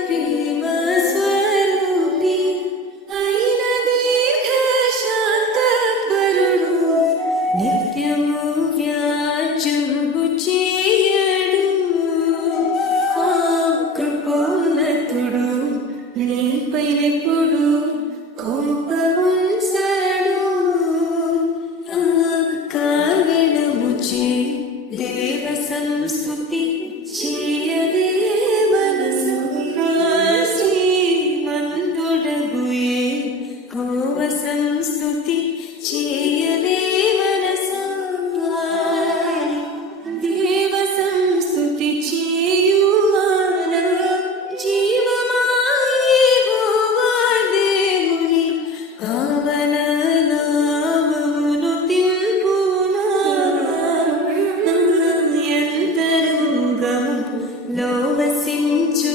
ప్రేమ స్వరూపి అయిన దీర్ఘశాంతపరుడు నిత్యము వ్యాజుంబు చేయడు ఆ కృపోన్నతుడు నీపైనెప్పుడు కోపముంచడు ఆ కారణముచే దేవ సంస్తుతి చేయదే మనసు శ్రీమంతుడగుయే కోవ సంస్తుతి చేయదే మనసు దేవ సంస్తుతి చేయువాన జీవమాయి యెహోవా దేవుని పావన నామమును తింపునా నా యంతరంగము లో వసించు